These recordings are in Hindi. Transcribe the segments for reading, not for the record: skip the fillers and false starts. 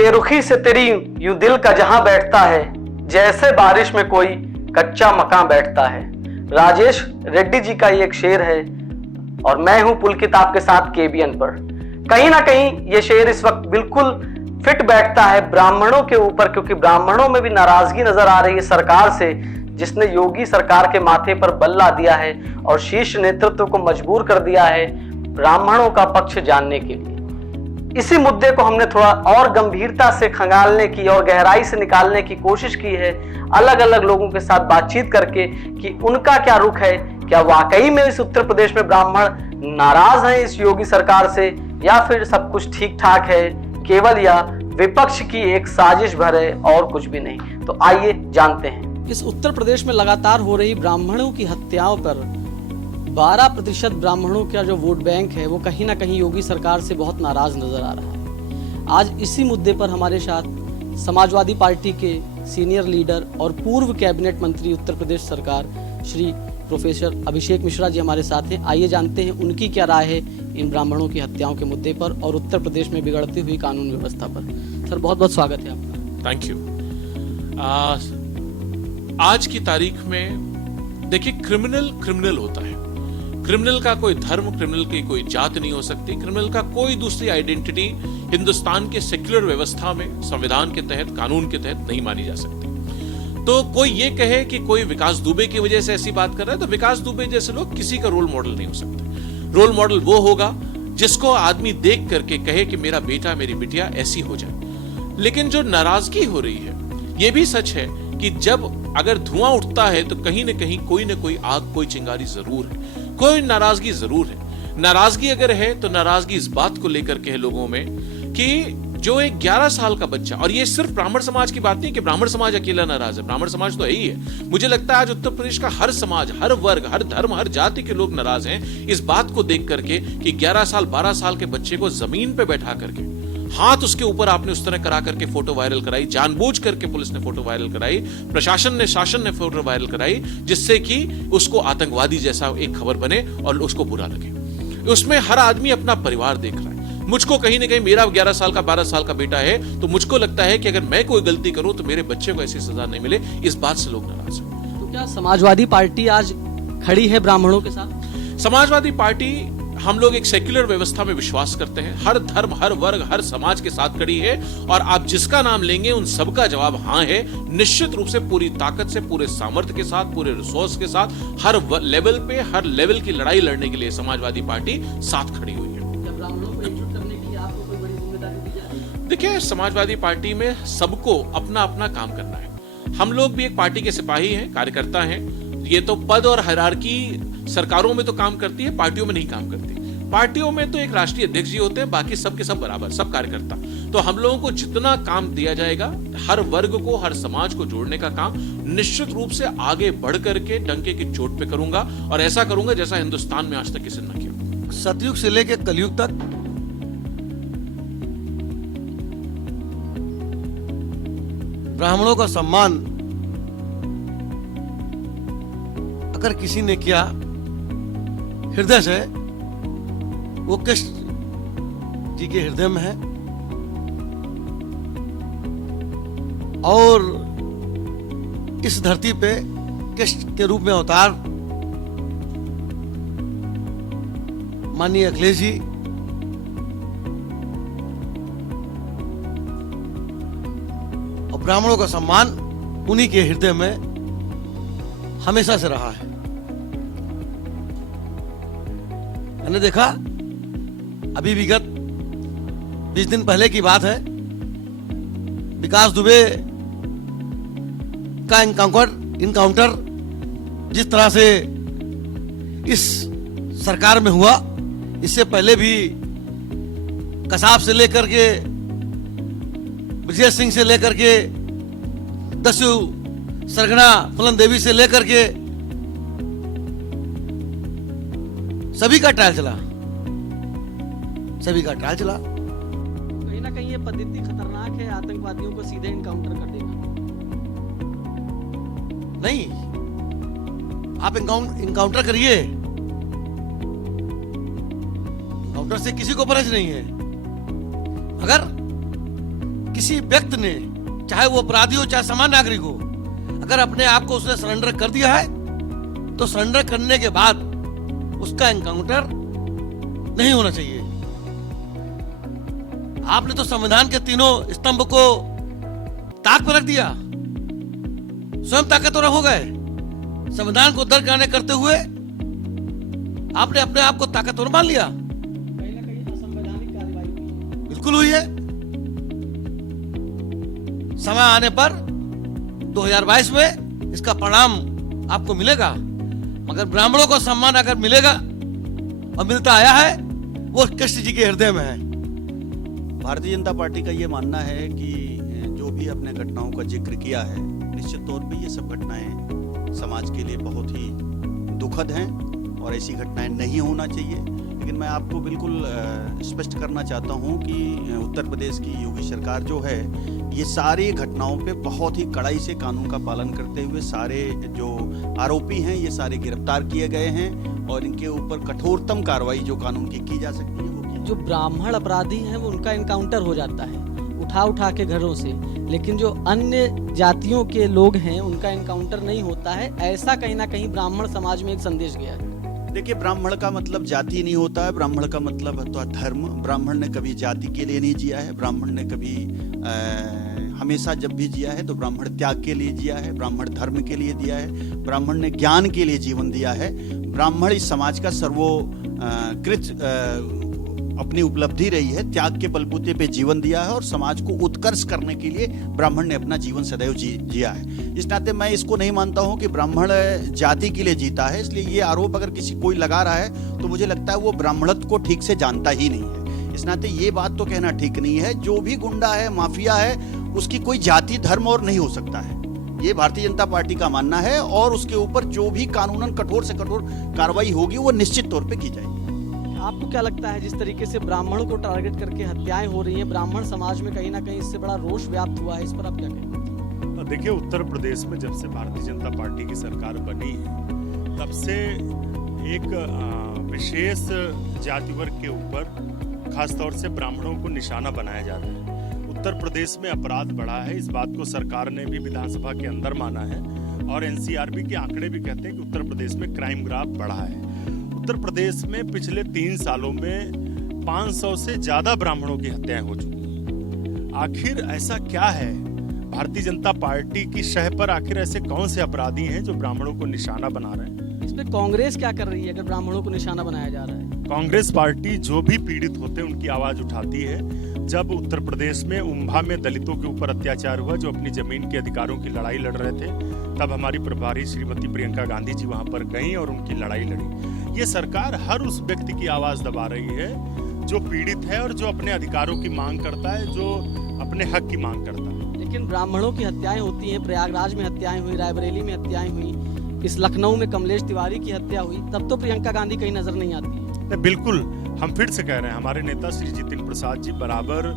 बेरुखी से तेरी यूं दिल का जहां बैठता है, जैसे बारिश में कोई कच्चा मकान बैठता है। राजेश रेड्डी जी का ये एक शेर है और मैं हूं पुलकित आपके साथ केबीएन पर। कहीं ना कहीं ये शेर इस वक्त बिल्कुल फिट बैठता है ब्राह्मणों के ऊपर, क्योंकि ब्राह्मणों में भी नाराजगी नजर आ रही है सरकार से, जिसने योगी सरकार के माथे पर बल्ला दिया है और शीर्ष नेतृत्व को मजबूर कर दिया है ब्राह्मणों का पक्ष जानने के लिए। इसी मुद्दे को हमने थोड़ा और गंभीरता से खंगालने की और गहराई से निकालने की कोशिश की है, अलग अलग लोगों के साथ बातचीत करके कि उनका क्या रुख है, क्या वाकई में इस उत्तर प्रदेश में ब्राह्मण नाराज हैं इस योगी सरकार से, या फिर सब कुछ ठीक ठाक है, केवल या विपक्ष की एक साजिश भर है और कुछ भी नहीं। तो आइए जानते हैं। इस उत्तर प्रदेश में लगातार हो रही ब्राह्मणों की हत्याओं पर 12% ब्राह्मणों का जो वोट बैंक है वो कहीं ना कहीं योगी सरकार से बहुत नाराज नजर आ रहा है। आज इसी मुद्दे पर हमारे साथ समाजवादी पार्टी के सीनियर लीडर और पूर्व कैबिनेट मंत्री उत्तर प्रदेश सरकार श्री प्रोफेसर अभिषेक मिश्रा जी हमारे साथ हैं। आइए जानते हैं उनकी क्या राय है इन ब्राह्मणों की हत्याओं के मुद्दे पर और उत्तर प्रदेश में बिगड़ती हुई कानून व्यवस्था पर। सर, बहुत बहुत स्वागत है आपका। Thank you. आज की तारीख में देखिए, क्रिमिनल होता है। क्रिमिनल का कोई धर्म, क्रिमिनल की कोई जात नहीं हो सकती, क्रिमिनल का कोई दूसरी आइडेंटिटी हिंदुस्तान के सेक्युलर व्यवस्था में, संविधान के तहत, कानून के तहत नहीं मानी जा सकती। तो कोई ये कहे कि कोई विकास दुबे की वजह से ऐसी बात कर रहा है, तो विकास दुबे जैसे लोग किसी का रोल मॉडल नहीं हो सकते। रोल मॉडल वो होगा जिसको आदमी देख करके कहे कि मेरा बेटा, मेरी बिटिया ऐसी हो जाए। लेकिन जो नाराजगी हो रही है, ये भी सच है कि जब अगर धुआं उठता है तो कहीं ना कहीं कोई ना कोई आग, कोई चिंगारी जरूर है, कोई नाराजगी जरूर है। नाराजगी अगर है तो नाराजगी इस बात को लेकर के है लोगों में कि जो एक 11 साल का बच्चा, और ये सिर्फ ब्राह्मण समाज की बात नहीं कि ब्राह्मण समाज अकेला नाराज है, ब्राह्मण समाज तो है ही है। मुझे लगता है आज उत्तर प्रदेश का हर समाज, हर वर्ग, हर धर्म, हर जाति के लोग नाराज हैं इस बात को देख करके कि 11 साल 12 साल के बच्चे को जमीन पे बैठा करके, हाथ उसके ऊपर आपने उस तरह करा करके फोटो वायरल कराई, जानबूझ करके पुलिस ने फोटो वायरल कराई, प्रशासन ने, शासन ने फोटो वायरल कराई, जिससे कि उसको आतंकवादी जैसा एक खबर बने और उसको बुरा लगे। उसमें हर आदमी अपना परिवार देख रहा है। मुझको कहीं ना कहीं, मेरा 11 साल का 12 साल का बेटा है, तो मुझको लगता है कि अगर मैं कोई गलती करूं तो मेरे बच्चे को ऐसी सजा नहीं मिले। इस बात से लोग नाराज हैं। तो क्या समाजवादी पार्टी आज खड़ी है ब्राह्मणों के साथ? समाजवादी पार्टी, हम लोग एक सेक्युलर व्यवस्था में विश्वास करते हैं। हर धर्म, हर वर्ग, हर समाज के साथ खड़ी है और आप जिसका नाम लेंगे उन सबका जवाब हाँ है। निश्चित रूप से पूरी ताकत से, पूरे सामर्थ्य के साथ, पूरे रिसोर्स के साथ, हर लेवल पे, हर लेवल की लड़ाई लड़ने के लिए समाजवादी पार्टी साथ खड़ी हुई है। देखिए, समाजवादी पार्टी में सबको अपना अपना काम करना है। हम लोग भी एक पार्टी के सिपाही हैं, कार्यकर्ता हैं। ये तो पद और हायरार्की सरकारों में तो काम करती है, पार्टियों में नहीं काम करती। पार्टियों में तो एक राष्ट्रीय अध्यक्ष जी होते हैं, बाकी सब के सब बराबर, सब कार्यकर्ता। तो हम लोगों को जितना काम दिया जाएगा, हर वर्ग को, हर समाज को जोड़ने का काम निश्चित रूप से आगे बढ़ करके डंके की चोट पे करूंगा, और ऐसा करूंगा जैसा हिंदुस्तान में आज तक किसी ने किया। सतयुग से लेकर कलयुग तक ब्राह्मणों का सम्मान अगर किसी ने किया हृदय से, वो कृष्ण जी के हृदय में है। और इस धरती पे कृष्ण के रूप में अवतार माननीय अखिलेश जी, और ब्राह्मणों का सम्मान उन्हीं के हृदय में हमेशा से रहा है। मैंने देखा, अभी विगत 20 दिन पहले की बात है, विकास दुबे का इनकाउंटर जिस तरह से इस सरकार में हुआ, इससे पहले भी कसाब से लेकर के, विजय सिंह से लेकर के, दस्यु सरगना फूलन देवी से लेकर के सभी का ट्रायल चला, सभी का ट्रायल चला। कहीं ना कहीं ये पद्धति खतरनाक है, आतंकवादियों को सीधे इनकाउंटर कर देना। नहीं, आप इनकाउंटर करिए, इनकाउंटर से किसी को परहेज नहीं है। अगर किसी व्यक्ति ने, चाहे वो अपराधी हो चाहे सामान्य नागरिक हो, अगर अपने आप को उसने सरेंडर कर दिया है तो सरेंडर करने के बाद उसका एनकाउंटर नहीं होना चाहिए। आपने तो संविधान के तीनों स्तंभ को ताक पर रख दिया, स्वयं ताकतवर हो गए। संविधान को दरकिनारे करते हुए आपने अपने आप को ताकतवर मान लिया। कहीं ना कहीं असंवैधानिक कार्रवाई हुई है। बिल्कुल हुई है। समय आने पर 2022 में इसका परिणाम आपको मिलेगा, मगर ब्राह्मणों को सम्मान अगर मिलेगा और मिलता आया है वो कृष्ण जी के हृदय में है। भारतीय जनता पार्टी का ये मानना है कि जो भी अपने घटनाओं का जिक्र किया है, निश्चित तौर पे ये सब घटनाएं समाज के लिए बहुत ही दुखद हैं और ऐसी घटनाएं नहीं होना चाहिए। लेकिन मैं आपको बिल्कुल स्पष्ट करना चाहता हूं कि उत्तर प्रदेश की योगी सरकार जो है, ये सारी घटनाओं पे बहुत ही कड़ाई से कानून का पालन करते हुए सारे जो आरोपी हैं ये सारे गिरफ्तार किए गए हैं और इनके ऊपर कठोरतम कार्रवाई जो कानून की जा सकती है वो की। जो ब्राह्मण अपराधी हैं वो उनका इनकाउंटर हो जाता है उठा के घरों से, लेकिन जो अन्य जातियों के लोग हैं उनका इनकाउंटर नहीं होता है। ऐसा कहीं ना कहीं ब्राह्मण समाज में एक संदेश गया है। देखिए, ब्राह्मण का मतलब जाति नहीं होता है, ब्राह्मण का मतलब होता है धर्म। ब्राह्मण ने कभी जाति के लिए नहीं जिया है, ब्राह्मण ने कभी हमेशा जब भी जिया है तो ब्राह्मण त्याग के लिए जिया है, ब्राह्मण धर्म के लिए दिया है, ब्राह्मण ने ज्ञान के लिए जीवन दिया है। ब्राह्मण इस समाज का सर्वोकृत अपनी उपलब्धि रही है, त्याग के बलबूते पे जीवन दिया है और समाज को उत्कर्ष करने के लिए ब्राह्मण ने अपना जीवन सदैव जिया है। इस नाते मैं इसको नहीं मानता हूं कि ब्राह्मण जाति के लिए जीता है। इसलिए ये आरोप अगर कोई लगा रहा है तो मुझे लगता है वो ब्राह्मणत्व को ठीक से जानता ही नहीं है। इस नाते ये बात तो कहना ठीक नहीं है। जो भी गुंडा है, माफिया है, उसकी कोई जाति धर्म और नहीं हो सकता है, ये भारतीय जनता पार्टी का मानना है। और उसके ऊपर जो भी कानूनन कठोर से कठोर कार्रवाई होगी वो निश्चित तौर पर की जाएगी। आपको क्या लगता है जिस तरीके से ब्राह्मणों को टारगेट करके हत्याएं हो रही हैं, ब्राह्मण समाज में कहीं ना कहीं इससे बड़ा रोष व्याप्त हुआ है, इस पर आप क्या कहेंगे? देखिए, उत्तर प्रदेश में जब से भारतीय जनता पार्टी की सरकार बनी है तब से एक विशेष जाति वर्ग के ऊपर खासतौर से ब्राह्मणों को निशाना बनाया जा रहा है। उत्तर प्रदेश में अपराध बढ़ा है, इस बात को सरकार ने भी विधानसभा के अंदर माना है और एनसीआरबी के आंकड़े भी कहते हैं कि उत्तर प्रदेश में क्राइम ग्राफ बढ़ा है। उत्तर प्रदेश में पिछले 3 सालों में 500 से ज्यादा ब्राह्मणों की हत्याएं हो चुकी हैं। आखिर ऐसा क्या है भारतीय जनता पार्टी की शह पर? आखिर ऐसे कौन से अपराधी हैं जो ब्राह्मणों को निशाना बना रहे हैं? इस पे कांग्रेस क्या कर रही है अगर ब्राह्मणों को निशाना बनाया जा रहा है? कांग्रेस पार्टी जो भी पीड़ित होते हैं उनकी आवाज उठाती है। जब उत्तर प्रदेश में उम्भा में दलितों के ऊपर अत्याचार हुआ, जो अपनी जमीन के अधिकारों की लड़ाई लड़ रहे थे, तब हमारी प्रभारी श्रीमती प्रियंका गांधी जी वहां पर गईं और उनकी लड़ाई लड़ी। ये सरकार हर उस व्यक्ति की आवाज दबा रही है जो पीड़ित है और जो अपने अधिकारों की मांग करता है, जो अपने हक की मांग करता है। लेकिन ब्राह्मणों की हत्याएं होती हैं, प्रयागराज में हत्याएं हुई, रायबरेली में हत्याएं हुई, इस लखनऊ में कमलेश तिवारी की हत्या हुई, तब तो प्रियंका गांधी कहीं नजर नहीं आती है। बिल्कुल, हम फिर से कह रहे हैं, हमारे नेता श्री जितिन प्रसाद जी बराबर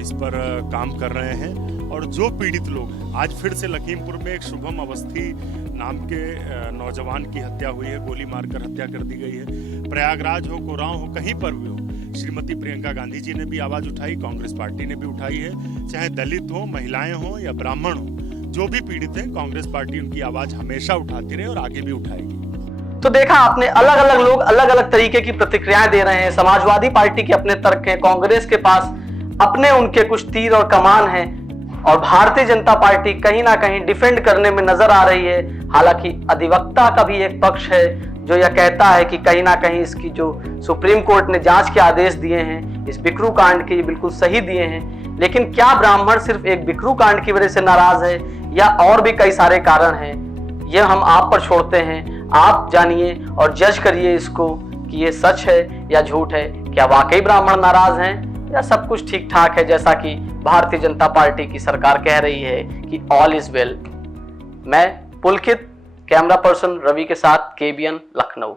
इस पर काम कर रहे हैं। और जो पीड़ित लोग, आज फिर से लखीमपुर में एक शुभम अवस्थी नाम के नौजवान की हत्या हुई है, गोली मारकर हत्या कर दी गई है। प्रयागराज हो, कोरांव हो, कहीं पर भी हो, श्रीमती प्रियंका गांधी जी ने भी आवाज उठाई, कांग्रेस पार्टी ने भी उठाई है। चाहे दलित हो, महिलाएं हो या ब्राह्मण हो, जो भी पीड़ित हैं, कांग्रेस पार्टी उनकी आवाज हमेशा उठाती रहे और आगे भी उठाएगी। तो देखा आपने, अलग अलग लोग अलग अलग तरीके की प्रतिक्रियाएं दे रहे हैं। समाजवादी पार्टी के अपने तर्क हैं, कांग्रेस के पास अपने उनके कुछ तीर और कमान हैं, और भारतीय जनता पार्टी कहीं ना कहीं डिफेंड करने में नजर आ रही है। हालांकि अधिवक्ता का भी एक पक्ष है जो यह कहता है कि कहीं ना कहीं इसकी जो सुप्रीम कोर्ट ने जांच के आदेश दिए हैं इस बिकरू कांड के, ये बिल्कुल सही दिए हैं। लेकिन क्या ब्राह्मण सिर्फ एक बिकरू कांड की वजह से नाराज है या और भी कई सारे कारण हैं, यह हम आप पर छोड़ते हैं। आप जानिए और जज करिए इसको कि ये सच है या झूठ है। क्या वाकई ब्राह्मण नाराज हैं या सब कुछ ठीक ठाक है, जैसा कि भारतीय जनता पार्टी की सरकार कह रही है कि ऑल इज वेल। मैं पुलकित, कैमरा पर्सन रवि के साथ, KBN लखनऊ।